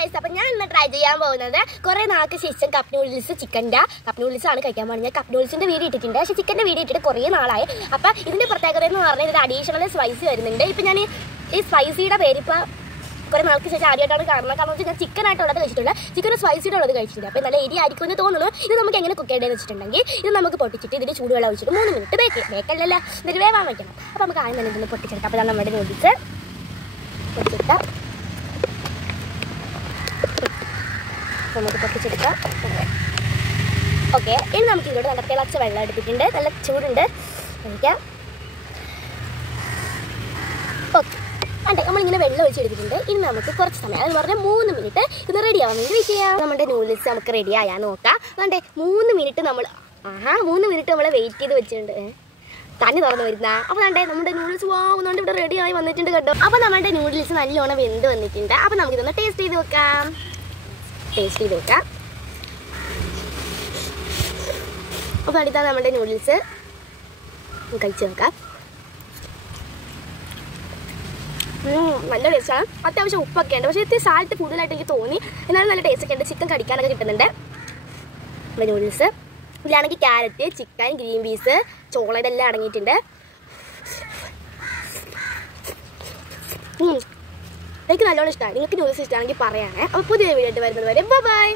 guys, അപ്പോൾ ഞാൻ ഇന്ന് ട്രൈ ചെയ്യാൻ പോകുന്നത് കുറേ നാൾക്ക് ശേഷം കപ്പ് നൂഡിൽസ് ചിക്കൻ്റെ കപ്പ് നൂഡിൽസ് ആണ് കഴിക്കാൻ പോകുന്നത്. കപ്പ് നൂഡിൽസിൻ്റെ വീഡിയോ ഇട്ടിട്ടുണ്ട്, പക്ഷേ ചിക്കൻ്റെ വീഡിയോ ഇട്ടിട്ട് കുറേ നാളായി. അപ്പോൾ ഇതിൻ്റെ പ്രത്യേകത എന്ന് പറഞ്ഞാൽ ഇതിൽ അഡീഷണൽ സ്പൈസി വരുന്നുണ്ട്. ഇപ്പോൾ ഞാൻ ഈ സ്പൈസിയുടെ പേരിപ്പോൾ കുറേ നാൾക്ക് ശേഷം ആദ്യമായിട്ടാണ് കാണുന്നത്. കാരണം വെച്ചാൽ ഞാൻ ചിക്കനായിട്ടുള്ളത് കഴിച്ചിട്ടില്ല, ചിക്കൻ സ്പൈസിയുടെ ഉള്ളത് കഴിച്ചിട്ടില്ല. അപ്പോൾ നല്ല എരി ആയിരിക്കും എന്ന് തോന്നുന്നു. ഇത് നമുക്ക് എങ്ങനെ കുക്ക് ചെയ്യേണ്ടതെന്ന് വെച്ചിട്ടുണ്ടെങ്കിൽ ഇത് നമുക്ക് പൊട്ടിച്ചിട്ട് ഇതിൽ ചൂടുവെള്ളം ഒഴിച്ചിട്ട് 3 മിനിറ്റ് ബേക്കല്ലല്ല എന്നിട്ട് വേവാൻ വയ്ക്കണം. അപ്പോൾ നമുക്ക് ആദ്യം തന്നെ ഇതിന് പൊട്ടിച്ചെടുക്കാം. അപ്പോൾ നമ്മുടെ നൂഡിൽസ് പൊട്ടിച്ചെടുക്കാം, നമുക്ക് പൊട്ടിച്ചെടുക്കാം. ഓക്കെ, ഇനി നമുക്ക് ഇതിലോട്ട് നല്ല തിളച്ച വെള്ളം എടുത്തിട്ടുണ്ട്, നല്ല ചൂടുണ്ട്, കഴിക്കാം. ഓക്കെ, അതെ, നമ്മളിങ്ങനെ വെള്ളം ഒഴിച്ചെടുത്തിട്ടുണ്ട്. ഇനി നമുക്ക് കുറച്ച് സമയം, അത് പറഞ്ഞാൽ 3 മിനിറ്റ് ഇത് റെഡി ആവാൻ വേണ്ടി വെയിറ്റ് ചെയ്യാം. നമ്മുടെ നൂഡിൽസ് നമുക്ക് റെഡി ആയാൽ നോക്കാം. അതുകൊണ്ട് 3 മിനിറ്റ് നമ്മൾ 3 മിനിറ്റ് നമ്മൾ വെയിറ്റ് ചെയ്ത് വെച്ചിട്ടുണ്ട്. തന്നെ തുറന്ന് വരുന്ന അപ്പോൾ വേണ്ടേ നമ്മുടെ നൂഡിൽസ് വാങ്ങുന്നതുകൊണ്ട് ഇവിടെ റെഡി ആയി വന്നിട്ടുണ്ട് കേട്ടോ. അപ്പോൾ നമ്മുടെ നൂഡിൽസ് നല്ലോണം വെന്ത് വന്നിട്ടുണ്ട്. അപ്പോൾ നമുക്കിതൊന്ന് ടേസ്റ്റ് ചെയ്ത് നോക്കാം. അപ്പോൾ അടുത്താണ് നമ്മുടെ നൂഡിൽസ് കഴിച്ച് നോക്കാം. നല്ല ടേസ്റ്റാണ്, അത്യാവശ്യം ഉപ്പൊക്കെ ഉണ്ട്, പക്ഷേ ഇത്തിരി സാൾട്ട് കൂടുതലായിട്ട് എനിക്ക് തോന്നി. എന്നാലും നല്ല ടേസ്റ്റൊക്കെ ഉണ്ട്, ചിക്കൻ കടിക്കാനൊക്കെ കിട്ടുന്നുണ്ട്. നമ്മുടെ നൂഡിൽസ് ഇതിലാണെങ്കിൽ ക്യാരറ്റ്, ചിക്കൻ, ഗ്രീൻ പീസ്, ചോള ഇതെല്ലാം അടങ്ങിയിട്ടുണ്ട്. എനിക്ക് നല്ലോണം ഇഷ്ടമാണ്. നിങ്ങൾക്ക് നൂഡിൽസ് ഇഷ്ടമാണെങ്കിൽ പറയാനേ. അപ്പോൾ പുതിയ വീഡിയോ ആയിട്ട് വരുന്നത് വരെ ബൈ.